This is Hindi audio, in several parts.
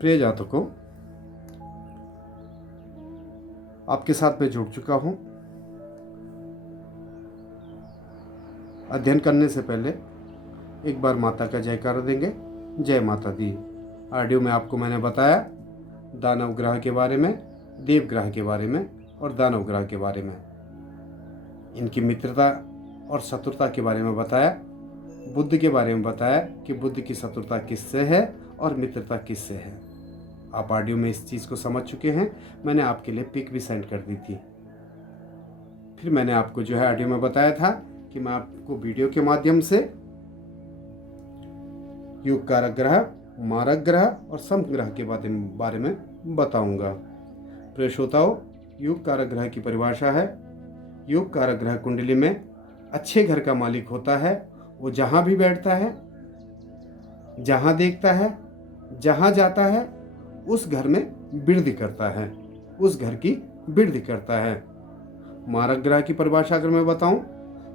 प्रिय जातकों, आपके साथ मैं जुड़ चुका हूं। अध्ययन करने से पहले एक बार माता का जयकारा देंगे। जय माता दी। ऑडियो में आपको मैंने बताया दानव ग्रह के बारे में, देव ग्रह के बारे में और दानव ग्रह के बारे में, इनकी मित्रता और शत्रुता के बारे में बताया। बुध के बारे में बताया कि बुध की शत्रुता किससे है और मित्रता किससे है। आप ऑडियो में इस चीज़ को समझ चुके हैं। मैंने आपके लिए पिक भी सेंड कर दी थी। फिर मैंने आपको ऑडियो में बताया था कि मैं आपको वीडियो के माध्यम से युग कारक ग्रह, मारक ग्रह और सम ग्रह के बारे में बताऊंगा। प्रिय श्रोताओं, युग कारक ग्रह की परिभाषा है, युग कारक ग्रह कुंडली में अच्छे घर का मालिक होता है। वो जहाँ भी बैठता है, जहाँ देखता है, जहाँ जाता है, उस घर में वृद्धि करता है, उस घर की वृद्धि करता है। मारक ग्रह की परिभाषा अगर मैं बताऊं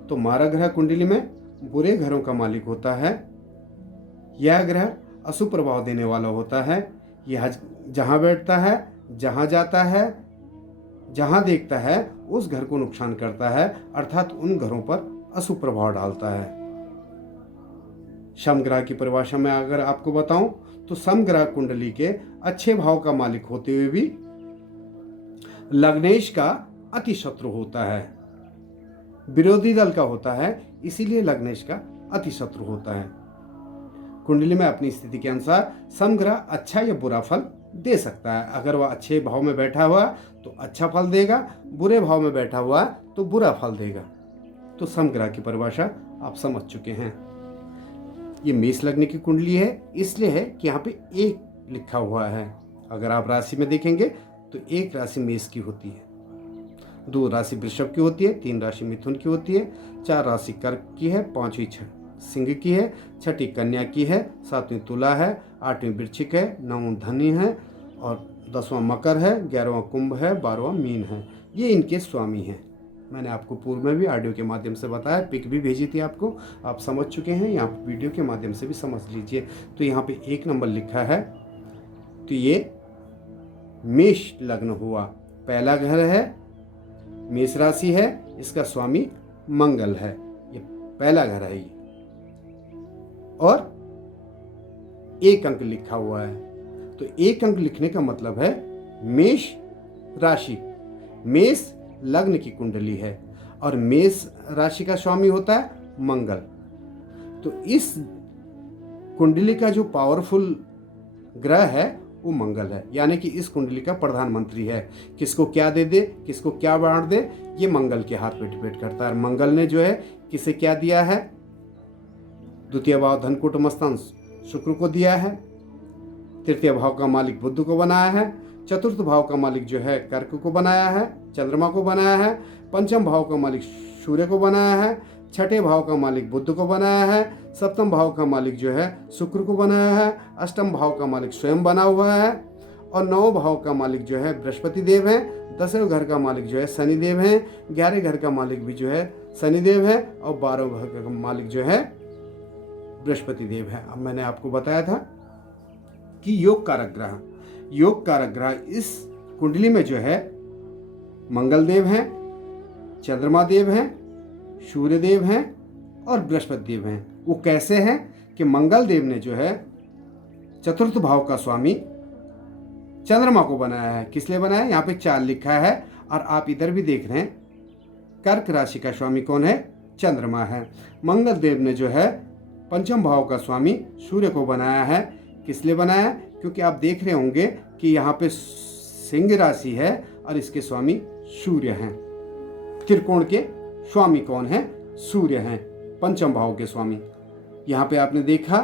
तो मारक ग्रह कुंडली में बुरे घरों का मालिक होता है। यह ग्रह अशुभ प्रभाव देने वाला होता है। यह जहाँ बैठता है, जहाँ जाता है, जहाँ देखता है, उस घर को नुकसान करता है, अर्थात उन घरों पर अशुभ प्रभाव डालता है। शम ग्रह की परिभाषा में अगर आपको बताऊं तो सम ग्रह कुंडली के अच्छे भाव का मालिक होते हुए भी लग्नेश का अति शत्रु होता है, विरोधी दल का होता है, इसीलिए लग्नेश का अति शत्रु होता है। कुंडली में अपनी स्थिति के अनुसार सम ग्रह अच्छा या बुरा फल दे सकता है। अगर वह अच्छे भाव में बैठा हुआ तो अच्छा फल देगा, बुरे भाव में बैठा हुआ तो बुरा फल देगा। तो सम ग्रह की परिभाषा आप समझ चुके हैं। ये मेष लग्न की कुंडली है, इसलिए है कि यहाँ पे एक लिखा हुआ है। अगर आप राशि में देखेंगे तो एक राशि मेष की होती है, 2 राशि वृषभ की होती है, 3 राशि मिथुन की होती है, 4 राशि कर्क की है, 5वीं सिंह की है, 6ठी कन्या की है, 7वीं तुला है, 8वीं वृश्चिक है, 9वीं धनी है और 10वां मकर है, 11वां कुंभ है, 12वां मीन है। ये इनके स्वामी हैं। मैंने आपको पूर्व में भी ऑडियो के माध्यम से बताया, पिक भी भेजी थी आपको, आप समझ चुके हैं। यहाँ वीडियो के माध्यम से भी समझ लीजिए। तो यहाँ पे 1 नंबर लिखा है, तो ये मेष लग्न हुआ, पहला घर है, मेष राशि है, इसका स्वामी मंगल है, ये पहला घर है ये, और 1 अंक लिखा हुआ है। तो 1 अंक लिखने का मतलब है मेष राशि, मेष लग्न की कुंडली है और मेष राशि का स्वामी होता है मंगल। तो इस कुंडली का जो पावरफुल ग्रह है वो मंगल है, यानी कि इस कुंडली का प्रधानमंत्री है। किसको क्या दे दे, किसको क्या बांट दे, ये मंगल के हाथ पे डिपेंड करता है। मंगल ने किसे क्या दिया है, द्वितीय भाव धन कुटुंब स्थान शुक्र को दिया है, तृतीय भाव का मालिक बुध को बनाया है, चतुर्थ भाव का मालिक कर्क को बनाया है, चंद्रमा को बनाया है, पंचम भाव का मालिक सूर्य को बनाया है, छठे भाव का मालिक बुध को बनाया है, सप्तम भाव का मालिक शुक्र को बनाया है, अष्टम भाव का मालिक स्वयं बना हुआ है और 9 भाव का मालिक बृहस्पति देव है, 10वें घर का मालिक शनि देव है, 11वें घर का मालिक भी शनि देव है और 12वें घर का मालिक बृहस्पति देव है। अब मैंने आपको बताया था कि योग कारक ग्रह इस कुंडली में मंगल देव हैं, चंद्रमा देव हैं, सूर्य देव हैं और बृहस्पति देव हैं। वो कैसे हैं कि मंगल देव ने चतुर्थ भाव का स्वामी चंद्रमा को बनाया है। किस लिए बनाया है, यहाँ पे 4 लिखा है और आप इधर भी देख रहे हैं। कर्क राशि का स्वामी कौन है, चंद्रमा है। मंगल देव ने पंचम भाव का स्वामी सूर्य को बनाया है। किस लिए बनाया, क्योंकि आप देख रहे होंगे कि यहाँ पे सिंह राशि है और इसके स्वामी सूर्य हैं। त्रिकोण के स्वामी कौन है, सूर्य हैं, पंचम भाव के स्वामी। यहाँ पे आपने देखा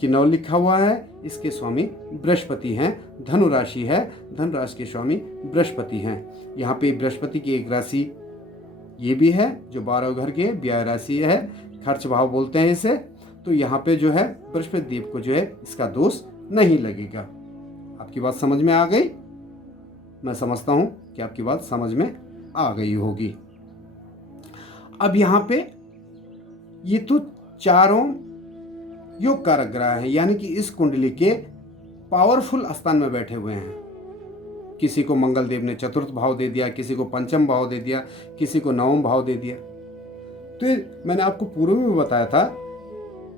कि 9 लिखा हुआ है, इसके स्वामी बृहस्पति हैं। धनु राशि है, धनु राशि के स्वामी बृहस्पति हैं। यहाँ पे बृहस्पति की एक राशि ये भी है जो 12 घर की व्यय राशि है, खर्च भाव बोलते हैं इसे। तो यहाँ पे बृहस्पति देव को इसका दोष नहीं लगेगा। आपकी बात समझ में आ गई? मैं समझता हूँ कि आपकी बात समझ में आ गई होगी। अब यहाँ पे ये तो चारों योग कारक ग्रह हैं, यानी कि इस कुंडली के पावरफुल स्थान में बैठे हुए हैं। किसी को मंगल देव ने चतुर्थ भाव दे दिया, किसी को पंचम भाव दे दिया, किसी को नवम भाव दे दिया। तो मैंने आपको पूर्व में बताया था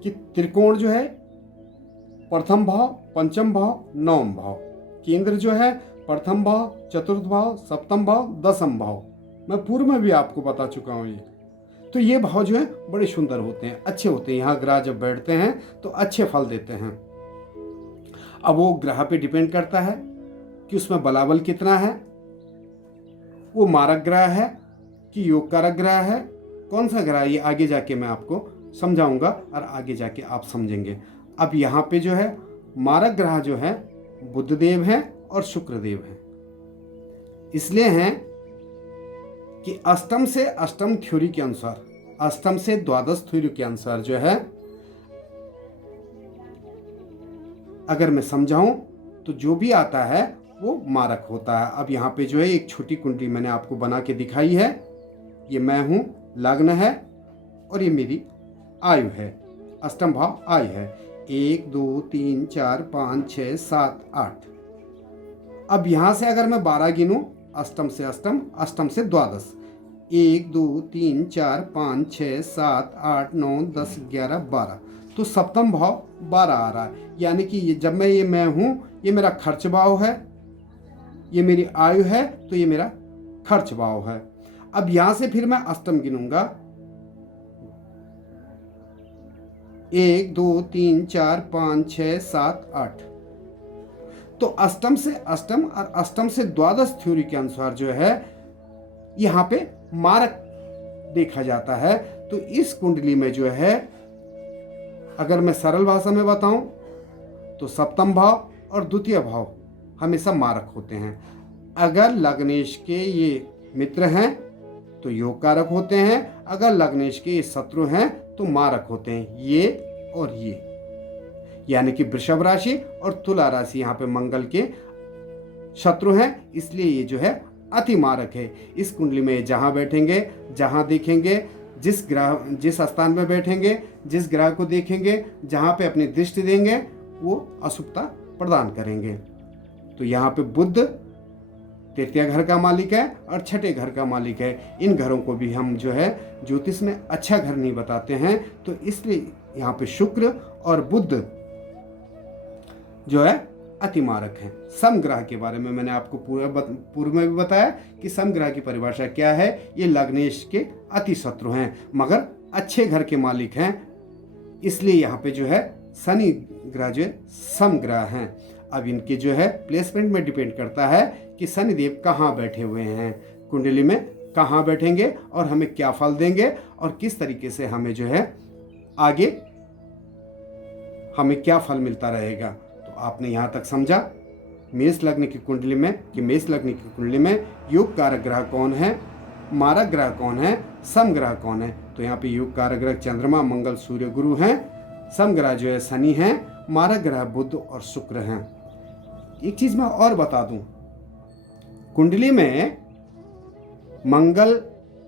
कि त्रिकोण जो है प्रथम भाव, पंचम भाव, नवम भाव, केंद्र जो है प्रथम भाव, चतुर्थ भाव, सप्तम भाव, दसम भाव, मैं पूर्व में भी आपको बता चुका हूँ ये। तो ये भाव जो है बड़े सुंदर होते हैं, अच्छे होते हैं। यहाँ ग्रह जब बैठते हैं तो अच्छे फल देते हैं। अब वो ग्रह पे डिपेंड करता है कि उसमें बलाबल कितना है, वो मारक ग्रह है कि योग कारक ग्रह है, कौन सा ग्रह, ये आगे जाके मैं आपको समझाऊंगा और आगे जाके आप समझेंगे। अब यहाँ पे जो है मारक ग्रह जो है बुध देव है और शुक्र देव है। इसलिए हैं कि अष्टम से अष्टम थ्योरी के अनुसार, अष्टम से द्वादश थ्योरी के अनुसार जो है, अगर मैं समझाऊं तो जो भी आता है वो मारक होता है। अब यहाँ पे जो है एक छोटी कुंडली मैंने आपको बना के दिखाई है। ये मैं हूं, लग्न है, और ये मेरी आयु है, अष्टम भाव आयु है। 1 2 3 4 5 6 7 8। अब यहाँ से अगर मैं 12 गिनूं, अष्टम से अष्टम, अष्टम से द्वादश, 1 2 3 4 5 6 7 8 9 10 11 12, तो सप्तम भाव 12 आ रहा है। यानी कि ये जब मैं हूं, ये मेरा खर्च भाव है, ये मेरी आयु है, तो ये मेरा खर्च भाव है। अब यहां से फिर मैं अष्टम गिनूंगा, 1 2 3 4 5 6 7 8। तो अष्टम से अष्टम और अष्टम से द्वादश थ्योरी के अनुसार जो है यहाँ पे मारक देखा जाता है। तो इस कुंडली में जो है, अगर मैं सरल भाषा में बताऊं तो सप्तम भाव और द्वितीय भाव हमेशा मारक होते हैं। अगर लग्नेश के ये मित्र हैं तो योग कारक होते हैं, अगर लग्नेश के ये शत्रु हैं तो मारक होते हैं, ये और ये। यानी कि वृषभ राशि और तुला राशि यहाँ पे मंगल के शत्रु हैं, इसलिए ये जो है अति मारक है। इस कुंडली में जहाँ बैठेंगे, जहाँ देखेंगे, जिस स्थान में बैठेंगे, जिस ग्रह को देखेंगे, जहाँ पे अपनी दृष्टि देंगे, वो अशुभता प्रदान करेंगे। तो यहाँ पे बुध तृतीय घर का मालिक है और छठे घर का मालिक है। इन घरों को भी हम जो है ज्योतिष में अच्छा घर नहीं बताते हैं, तो इसलिए यहाँ पे शुक्र और बुध जो है अति मारक है। समग्रह के बारे में मैंने आपको पूर्व में भी बताया कि समग्रह की परिभाषा क्या है। ये लग्नेश के अति शत्रु हैं मगर अच्छे घर के मालिक हैं, इसलिए यहाँ पे जो है शनि ग्रह जो है समग्रह हैं। अब इनके जो है प्लेसमेंट में डिपेंड करता है कि शनिदेव कहाँ बैठे हुए हैं, कुंडली में कहाँ बैठेंगे और हमें क्या फल देंगे और किस तरीके से हमें जो है आगे हमें क्या फल मिलता रहेगा। तो आपने यहाँ तक समझा मेष लग्न की कुंडली में कि मेष लग्न की कुंडली में योग कारक ग्रह कौन है, मारक ग्रह कौन है, सम ग्रह कौन है। तो यहाँ पे योग कारक ग्रह चंद्रमा, मंगल, सूर्य, गुरु हैं, सम ग्रह जो है शनि हैं, मारक ग्रह बुध और शुक्र हैं। एक चीज मैं और बता दूं, कुंडली में मंगल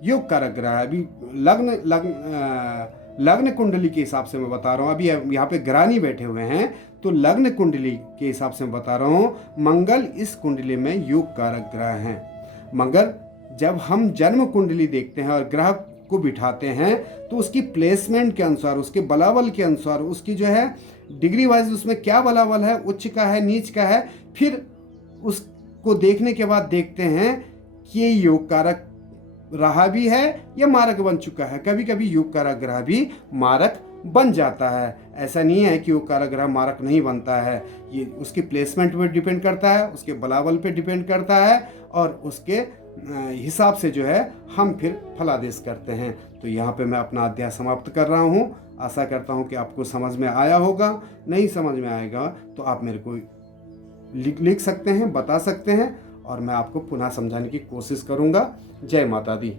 योग कारक ग्रह है। अभी लग्न कुंडली के हिसाब से मैं बता रहा हूं, अभी यहाँ पे ग्रह नहीं बैठे हुए हैं, तो लग्न कुंडली के हिसाब से मैं बता रहा हूं मंगल इस कुंडली में योग कारक ग्रह हैं। मगर जब हम जन्म कुंडली देखते हैं और ग्रह को बिठाते हैं तो उसकी प्लेसमेंट के अनुसार, उसके बलाबल के अनुसार, उसकी जो है डिग्री वाइज उसमें क्या बलाबल है, उच्च का है, नीच का है, फिर उसको देखने के बाद देखते हैं कि ये योग कारक रहा भी है या मारक बन चुका है। कभी कभी योग कारक ग्रह भी मारक बन जाता है, ऐसा नहीं है कि योग कारक ग्रह मारक नहीं बनता है। ये उसकी प्लेसमेंट पर डिपेंड करता है, उसके बलाबल पे डिपेंड करता है और उसके हिसाब से जो है हम फिर फलादेश करते हैं। तो यहाँ पे मैं अपना अध्याय समाप्त कर रहा हूँ। आशा करता हूँ कि आपको समझ में आया होगा। नहीं समझ में आएगा तो आप मेरे को लिख सकते हैं, बता सकते हैं और मैं आपको पुनः समझाने की कोशिश करूँगा। जय माता दी।